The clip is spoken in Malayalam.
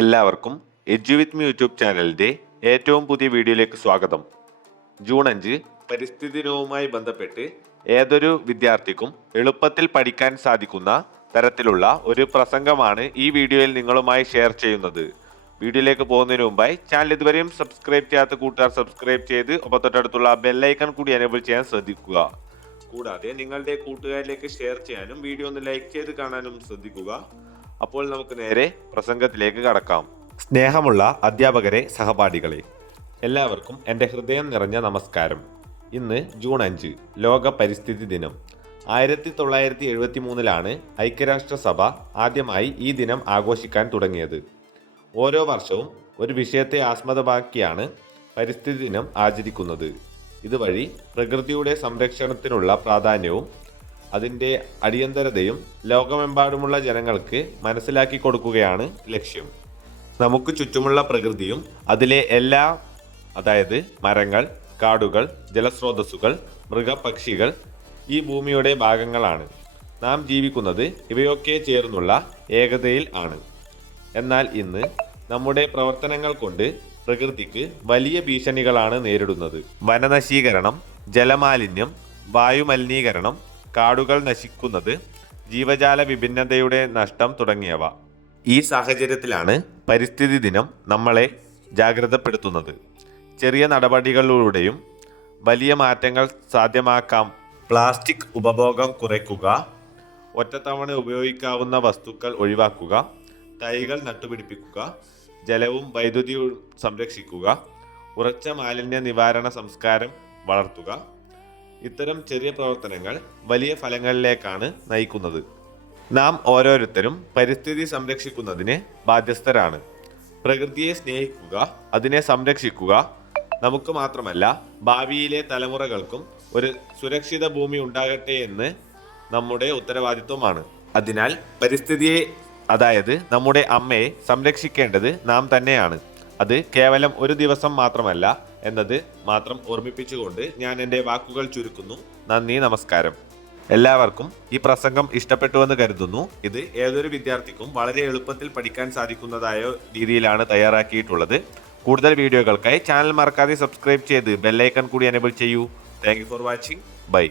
എല്ലാവർക്കും എഡ്യു വിത്ത് മീ യൂട്യൂബ് ചാനലിൻ്റെ ഏറ്റവും പുതിയ വീഡിയോയിലേക്ക് സ്വാഗതം. ജൂൺ 5 പരിസ്ഥിതി ദിനവുമായി ബന്ധപ്പെട്ട് ഏതൊരു വിദ്യാർത്ഥിക്കും എളുപ്പത്തിൽ പഠിക്കാൻ സാധിക്കുന്ന തരത്തിലുള്ള ഒരു പ്രസംഗമാണ് ഈ വീഡിയോയിൽ നിങ്ങളുമായി ഷെയർ ചെയ്യുന്നത്. വീഡിയോയിലേക്ക് പോകുന്നതിന് മുമ്പായി ചാനൽ ഇതുവരെയും സബ്സ്ക്രൈബ് ചെയ്യാത്ത കൂട്ടുകാർ സബ്സ്ക്രൈബ് ചെയ്ത് ഒപ്പം തൊട്ടടുത്തുള്ള ബെല്ലൈക്കൺ കൂടി എനേബിൾ ചെയ്യാൻ ശ്രദ്ധിക്കുക. കൂടാതെ നിങ്ങളുടെ കൂട്ടുകാരിലേക്ക് ഷെയർ ചെയ്യാനും വീഡിയോ ഒന്ന് ലൈക്ക് ചെയ്ത് കാണാനും ശ്രദ്ധിക്കുക. അപ്പോൾ നമുക്ക് നേരെ പ്രസംഗത്തിലേക്ക് കടക്കാം. സ്നേഹമുള്ള അധ്യാപകരെ, സഹപാഠികളെ, എല്ലാവർക്കും എൻ്റെ ഹൃദയം നിറഞ്ഞ നമസ്കാരം. ഇന്ന് ജൂൺ 5 ലോക പരിസ്ഥിതി ദിനം. 1973 ഐക്യരാഷ്ട്രസഭ ആദ്യമായി ഈ ദിനം ആഘോഷിക്കാൻ തുടങ്ങിയത്. ഓരോ വർഷവും ഒരു വിഷയത്തെ ആസ്പദമാക്കിയാണ് പരിസ്ഥിതി ദിനം ആചരിക്കുന്നത്. ഇതുവഴി പ്രകൃതിയുടെ സംരക്ഷണത്തിനുള്ള പ്രാധാന്യവും അതിൻ്റെ അടിയന്തരതയും ലോകമെമ്പാടുമുള്ള ജനങ്ങൾക്ക് മനസ്സിലാക്കി കൊടുക്കുകയാണ് ലക്ഷ്യം. നമുക്ക് ചുറ്റുമുള്ള പ്രകൃതിയും അതിലെ എല്ലാ, അതായത് മരങ്ങൾ, കാടുകൾ, ജലസ്രോതസ്സുകൾ, മൃഗപക്ഷികൾ ഈ ഭൂമിയുടെ ഭാഗങ്ങളാണ്. നാം ജീവിക്കുന്നത് ഇവയൊക്കെ ചേർന്നുള്ള ഏകതയിൽ ആണ്. എന്നാൽ ഇന്ന് നമ്മുടെ പ്രവർത്തനങ്ങൾ കൊണ്ട് പ്രകൃതിക്ക് വലിയ ഭീഷണികളാണ് നേരിടുന്നത്. വനനശീകരണം, ജലമാലിന്യം, വായുമലിനീകരണം, കാടുകൾ നശിക്കുന്നത്, ജീവജാല വിഭിന്നതയുടെ നഷ്ടം തുടങ്ങിയവ. ഈ സാഹചര്യത്തിലാണ് പരിസ്ഥിതി ദിനം നമ്മളെ ജാഗ്രതപ്പെടുത്തുന്നത്. ചെറിയ നടപടികളിലൂടെയും വലിയ മാറ്റങ്ങൾ സാധ്യമാക്കാം. പ്ലാസ്റ്റിക് ഉപഭോഗം കുറയ്ക്കുക, ഒറ്റത്തവണ ഉപയോഗിക്കാവുന്ന വസ്തുക്കൾ ഒഴിവാക്കുക, തൈകൾ നട്ടുപിടിപ്പിക്കുക, ജലവും വൈദ്യുതിയും സംരക്ഷിക്കുക, ഉറച്ച മാലിന്യ നിവാരണ സംസ്കാരം വളർത്തുക. ഇത്തരം ചെറിയ പ്രവർത്തനങ്ങൾ വലിയ ഫലങ്ങളിലേക്കാണ് നയിക്കുന്നത്. നാം ഓരോരുത്തരും പരിസ്ഥിതി സംരക്ഷിക്കുന്നതിന് ബാധ്യസ്ഥരാണ്. പ്രകൃതിയെ സ്നേഹിക്കുക, അതിനെ സംരക്ഷിക്കുക നമുക്ക് മാത്രമല്ല ഭാവിയിലെ തലമുറകൾക്കും ഒരു സുരക്ഷിത ഭൂമി ഉണ്ടാകട്ടെ എന്ന് നമ്മുടെ ഉത്തരവാദിത്വമാണ്. അതിനാൽ പരിസ്ഥിതിയെ, അതായത് നമ്മുടെ അമ്മയെ സംരക്ഷിക്കേണ്ടത് നാം തന്നെയാണ്. അത് കേവലം ഒരു ദിവസം മാത്രമല്ല എന്നത് മാത്രം ഓർമ്മിപ്പിച്ചുകൊണ്ട് ഞാൻ എൻ്റെ വാക്കുകൾ ചുരുക്കുന്നു. നന്ദി, നമസ്കാരം. എല്ലാവർക്കും ഈ പ്രസംഗം ഇഷ്ടപ്പെട്ടുവെന്ന് കരുതുന്നു. ഇത് ഏതൊരു വിദ്യാർത്ഥിക്കും വളരെ എളുപ്പത്തിൽ പഠിക്കാൻ സാധിക്കുന്നതായ രീതിയിലാണ് തയ്യാറാക്കിയിട്ടുള്ളത്. കൂടുതൽ വീഡിയോകൾക്കായി ചാനൽ മറക്കാതെ സബ്സ്ക്രൈബ് ചെയ്ത് ബെല്ലൈക്കൺ കൂടി എനേബിൾ ചെയ്യൂ. Thank you for watching. By.